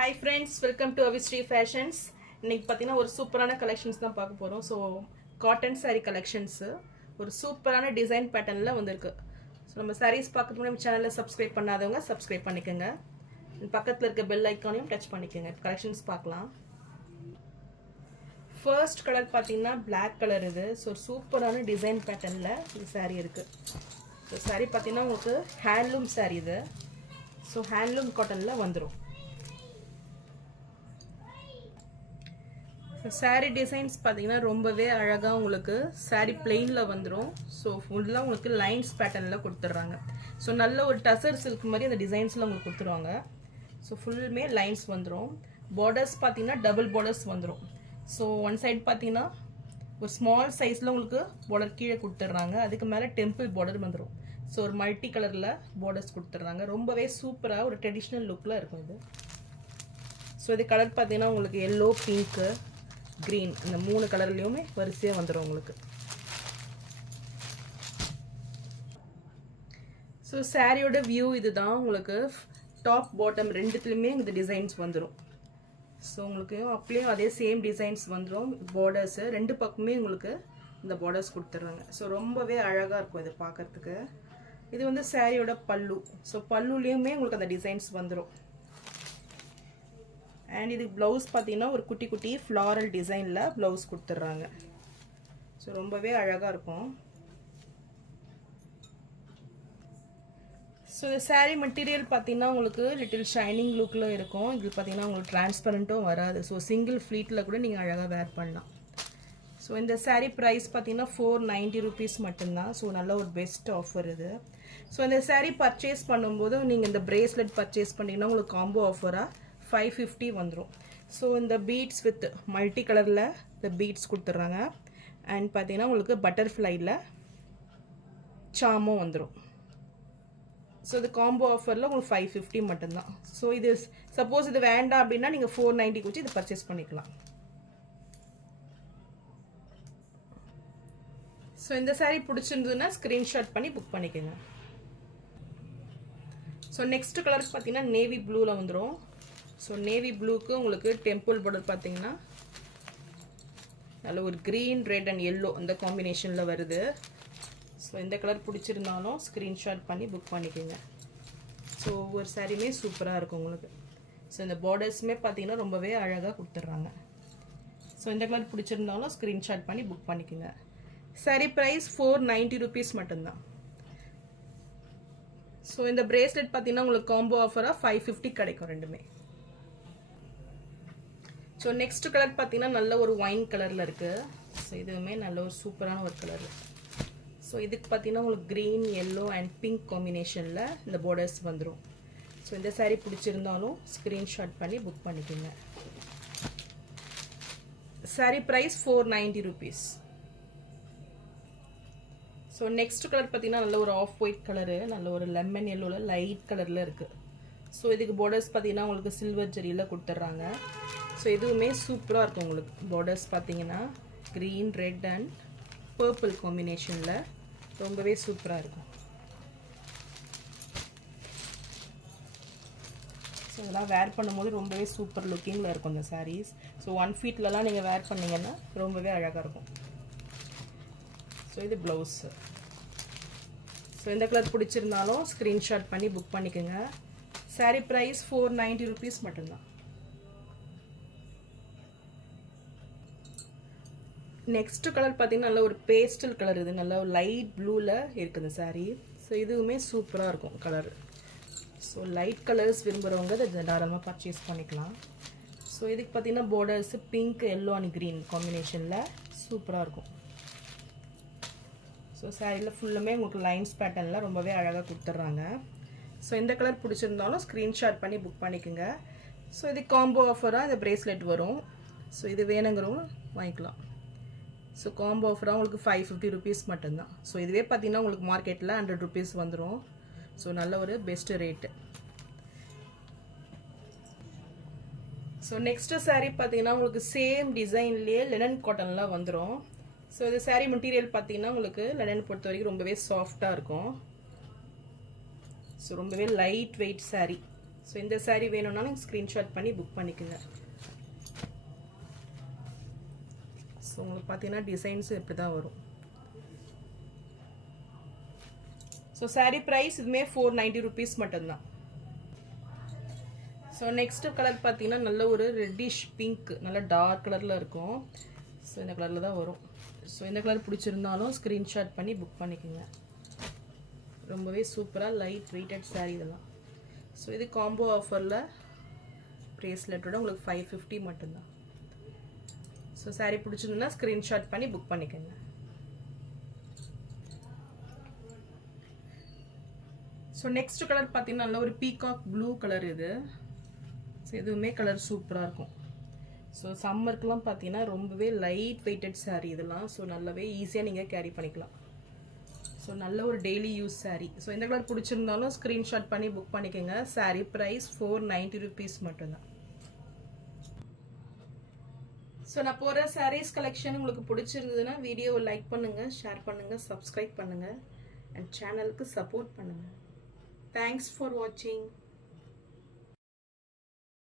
Hi friends, welcome to Avistry Fashions. இன்னைக்கு பார்த்தீங்கன்னா ஒரு சூப்பரான கலெக்ஷன்ஸ் தான் பார்க்க போகிறோம். ஸோ காட்டன் சாரீ கலெக்ஷன்ஸு ஒரு சூப்பரான டிசைன் பேட்டர்னில் வந்திருக்கு. ஸோ நம்ம சாரீஸ் பார்க்கறதுக்கு நம்ம சேனலில் சப்ஸ்கிரைப் பண்ணாதவங்க சப்ஸ்கிரைப் பண்ணிக்கோங்க. பக்கத்தில் இருக்க பெல் ஐக்கானையும் டச் பண்ணிக்கோங்க. கலெக்ஷன்ஸ் பார்க்கலாம். ஃபர்ஸ்ட் கலர் பார்த்தீங்கன்னா பிளாக் கலர் இது. ஸோ சூப்பரான டிசைன் பேட்டர்னில் இந்த சாரீ இருக்குது. ஸோ சாரீ பார்த்தீங்கன்னா உங்களுக்கு ஹேண்ட்லூம் சாரீ இது. ஸோ ஹேண்ட்லூம் காட்டனில் வந்துடும். சாரீ டிசைன்ஸ் பார்த்தீங்கன்னா ரொம்பவே அழகாக உங்களுக்கு சாரீ பிளெயினில் வந்துடும். ஸோ ஃபுல்லாக உங்களுக்கு லைன்ஸ் பேட்டர்னில் கொடுத்துட்றாங்க. ஸோ நல்ல ஒரு டசர் சில்க் மாதிரி அந்த டிசைன்ஸில் உங்களுக்கு கொடுத்துருவாங்க. ஸோ ஃபுல்லுமே லைன்ஸ் வந்துடும். பார்டர்ஸ் பார்த்தீங்கன்னா டபுள் பார்டர்ஸ் வந்துடும். ஸோ ஒன் சைட் பார்த்தீங்கன்னா ஒரு ஸ்மால் சைஸில் உங்களுக்கு பார்டர் கீழே கொடுத்துட்றாங்க. அதுக்கு மேலே டெம்பிள் பார்டர் வந்துடும். ஸோ ஒரு மல்டி கலரில் பார்டர்ஸ் கொடுத்துட்றாங்க. ரொம்பவே சூப்பராக ஒரு ட்ரெடிஷ்னல் லுக்கில் இருக்கும் இது. ஸோ இது கலர் பார்த்தீங்கன்னா உங்களுக்கு எல்லோ, பிங்க்கு, கிரீன் இந்த மூணு கலர்லையுமே வரிசையாக வந்துடும் உங்களுக்கு. ஸோ சாரியோட வியூ இதுதான். உங்களுக்கு டாப் பாட்டம் ரெண்டுத்துலையுமே இந்த டிசைன்ஸ் வந்துடும். ஸோ உங்களுக்கு அப்படியும் அதே சேம் டிசைன்ஸ் வந்துடும். பார்டர்ஸு ரெண்டு பக்கமே உங்களுக்கு இந்த பார்டர்ஸ் கொடுத்துட்றாங்க. ஸோ ரொம்பவே அழகாக இருக்கும் இது பார்க்குறதுக்கு. இது வந்து சாரியோட பல்லு. ஸோ பல்லுலேயுமே உங்களுக்கு அந்த டிசைன்ஸ் வந்துடும். அண்ட் இது ப்ளவுஸ் பார்த்தீங்கன்னா ஒரு குட்டி குட்டி ஃப்ளாரல் டிசைனில் ப்ளவுஸ் கொடுத்துட்றாங்க. ஸோ ரொம்பவே அழகாக இருக்கும். ஸோ இந்த சாரீ மெட்டீரியல் பார்த்தீங்கன்னா உங்களுக்கு லிட்டில் ஷைனிங் லுக்கில் இருக்கும். இது பார்த்தீங்கன்னா உங்களுக்கு டிரான்ஸ்பரண்ட்டும் வராது. ஸோ சிங்கிள் ஃப்ளீட்டில் கூட நீங்கள் அழகாக வேர் பண்ணலாம். ஸோ இந்த சாரீ ப்ரைஸ் பார்த்தீங்கன்னா 490 rupees மட்டும்தான். ஸோ நல்ல ஒரு பெஸ்ட் ஆஃபர் இது. ஸோ இந்த சாரீ பர்ச்சேஸ் பண்ணும்போது நீங்கள் இந்த பிரேஸ்லெட் பர்ச்சேஸ் பண்ணிங்கன்னா உங்களுக்கு காம்போ ஆஃபராக 550 வந்துடும். ஸோ இந்த பீட்ஸ் வித் மல்டி கலரில் இந்த பீட்ஸ் கொடுத்துட்றாங்க. அண்ட் பார்த்தீங்கன்னா உங்களுக்கு பட்டர்ஃப்ளையில் சாமும் வந்துடும். ஸோ இது காம்போ ஆஃபரில் உங்களுக்கு 550 மட்டும்தான். ஸோ இது சப்போஸ் இது வேண்டாம் அப்படின்னா நீங்கள் 490 வச்சு இதை பர்ச்சேஸ் பண்ணிக்கலாம். ஸோ இந்த சாரீ பிடிச்சிருந்ததுன்னா ஸ்க்ரீன்ஷாட் பண்ணி புக் பண்ணிக்கோங்க. ஸோ நெக்ஸ்ட் கலர் பார்த்தீங்கன்னா நேவி ப்ளூவில் வந்துடும். ஸோ நேவி ப்ளூக்கு உங்களுக்கு டெம்பிள் பார்டர் பார்த்தீங்கன்னா நல்ல ஒரு க்ரீன், ரெட் அண்ட் எல்லோ இந்த காம்பினேஷனில் வருது. ஸோ இந்த கலர் பிடிச்சிருந்தாலும் ஸ்க்ரீன்ஷாட் பண்ணி புக் பண்ணிக்கோங்க. ஸோ ஒவ்வொரு சாரியுமே சூப்பராக இருக்கும் உங்களுக்கு. ஸோ இந்த பார்டர்ஸுமே பார்த்தீங்கன்னா ரொம்பவே அழகாக கொடுத்துட்றாங்க. ஸோ இந்த கலர் பிடிச்சிருந்தாலும் ஸ்க்ரீன்ஷாட் பண்ணி புக் பண்ணிக்கோங்க. சாரி ப்ரைஸ் 490 rupees மட்டும்தான். ஸோ இந்த பிரேஸ்லெட் பார்த்தீங்கன்னா உங்களுக்கு காம்போ ஆஃபராக 550 கிடைக்கும் ரெண்டுமே. ஸோ நெக்ஸ்ட் கலர் பார்த்தீங்கன்னா நல்ல ஒரு ஒயின் கலரில் இருக்குது. ஸோ இதுவுமே நல்ல ஒரு சூப்பரான ஒரு கலர். ஸோ இதுக்கு பார்த்தீங்கன்னா உங்களுக்கு க்ரீன், எல்லோ அண்ட் பிங்க் காம்பினேஷனில் இந்த பார்டர்ஸ் வந்துடும். ஸோ இந்த சாரீ பிடிச்சிருந்தாலும் ஸ்க்ரீன்ஷாட் பண்ணி புக் பண்ணிக்கோங்க. Sari price 490 rupees. So next colour பார்த்தீங்கன்னா நல்ல ஒரு ஆஃப் ஒயிட் கலரு, நல்ல ஒரு லெமன் எல்லோவில் லைட் கலரில் இருக்குது. ஸோ இதுக்கு பார்டர்ஸ் பார்த்தீங்கன்னா உங்களுக்கு சில்வர் ஜெரியில் கொடுத்துட்றாங்க. ஸோ இதுவுமே சூப்பராக இருக்கும் உங்களுக்கு. பார்டர்ஸ் பார்த்தீங்கன்னா க்ரீன், ரெட் அண்ட் பர்பிள் காம்பினேஷனில் ரொம்பவே சூப்பராக இருக்கும். ஸோ இதெல்லாம் வேர் பண்ணும்போது ரொம்பவே சூப்பர் லுக்கிங்கில் இருக்கும் இந்த சாரீஸ். ஸோ 1 feetலலாம் நீங்கள் வேர் பண்ணிங்கன்னா ரொம்பவே அழகாக இருக்கும். ஸோ இது ப்ளவுஸு. ஸோ இந்த கலர் பிடிச்சிருந்தாலும் ஸ்க்ரீன்ஷாட் பண்ணி புக் பண்ணிக்கோங்க. சாரீ ப்ரைஸ் 490 rupees மட்டும்தான். நெக்ஸ்ட் கலர் பார்த்தீங்கன்னா நல்ல ஒரு பேஸ்டல் கலர். இது நல்ல லைட் ப்ளூவில் இருக்குது இந்த சாரீ. ஸோ இதுவுமே சூப்பராக இருக்கும் கலர். ஸோ லைட் கலர்ஸ் விரும்புகிறவங்க இதை தாராளமாக பர்ச்சேஸ் பண்ணிக்கலாம். ஸோ இதுக்கு பார்த்தீங்கன்னா borders pink, yellow and green காம்பினேஷனில் சூப்பராக இருக்கும். ஸோ சாரியில் ஃபுல்லுமே உங்களுக்கு லைன்ஸ் பேட்டர்னில் ரொம்பவே அழகாக கொடுத்துட்றாங்க. ஸோ இந்த கலர் பிடிச்சிருந்தாலும் ஸ்க்ரீன்ஷாட் பண்ணி புக் பண்ணிக்கோங்க. ஸோ இது காம்போ ஆஃபராக இந்த பிரேஸ்லெட் வரும். ஸோ இது வேணுங்கிறவங்க வாங்கிக்கலாம். ஸோ காம்போ ஆஃபராக உங்களுக்கு 550 rupees மட்டும்தான். ஸோ இதுவே பார்த்தீங்கன்னா உங்களுக்கு மார்க்கெட்டில் 100 rupees வந்துடும். ஸோ நல்ல ஒரு best rate. So next sari பார்த்தீங்கன்னா உங்களுக்கு சேம் டிசைன்லேயே லெனன் காட்டன்லாம் வந்துடும். ஸோ இது சாரீ மெட்டீரியல் பார்த்தீங்கன்னா உங்களுக்கு லெனன் பொறுத்த வரைக்கும் ரொம்பவே சாஃப்டாக இருக்கும். ஸோ ரொம்பவே லைட் வெயிட் சாரீ. ஸோ இந்த saree வேணும்னாலும் ஸ்க்ரீன்ஷாட் பண்ணி புக் பண்ணிக்கோங்க. ஸோ உங்களுக்கு பார்த்தீங்கன்னா டிசைன்ஸும் இப்படி தான் வரும். ஸோ saree ப்ரைஸ் இதுவுமே 490 rupees மட்டும்தான். ஸோ நெக்ஸ்ட்டு கலர் பார்த்தீங்கன்னா நல்ல ஒரு ரெட்டிஷ் பிங்க், நல்ல டார்க் கலரில் இருக்கும். ஸோ இந்த கலரில் தான் வரும். ஸோ இந்த கலர் பிடிச்சிருந்தாலும் ஸ்க்ரீன்ஷாட் பண்ணி புக் பண்ணிக்கோங்க. ரொம்பவே சூப்பராக லைட் வெயிட்டட் saree இதெல்லாம். ஸோ இது காம்போ ஆஃபரில் ப்ரேஸ்லெட்டோட உங்களுக்கு 550 மட்டும்தான். ஸோ saree பிடிச்சிருந்தா ஸ்க்ரீன்ஷாட் பண்ணி புக் பண்ணிக்கோங்க. ஸோ நெக்ஸ்ட் கலர் பார்த்தீங்கன்னா நல்ல ஒரு பீகாக் ப்ளூ கலர் இது. ஸோ எதுவுமே கலர் சூப்பராக இருக்கும். ஸோ சம்மருக்குலாம் பார்த்தீங்கன்னா ரொம்பவே லைட் வெயிட்டட் saree இதெல்லாம். ஸோ நல்லாவே ஈஸியாக நீங்கள் கேரி பண்ணிக்கலாம். ஸோ நல்ல ஒரு டெய்லி யூஸ் saree. ஸோ இந்த கலர் பிடிச்சிருந்தாலும் ஸ்க்ரீன்ஷாட் பண்ணி புக் பண்ணிக்கோங்க. saree ப்ரைஸ் 490 rupees மட்டும்தான். ஸோ நான் போகிற sarees கலெக்ஷன் உங்களுக்கு பிடிச்சிருந்ததுன்னா வீடியோவை லைக் பண்ணுங்கள், ஷேர் பண்ணுங்கள், சப்ஸ்கிரைப் பண்ணுங்கள் அண்ட் சேனலுக்கு சப்போர்ட் பண்ணுங்கள். தேங்க்ஸ் ஃபார் வாட்சிங்.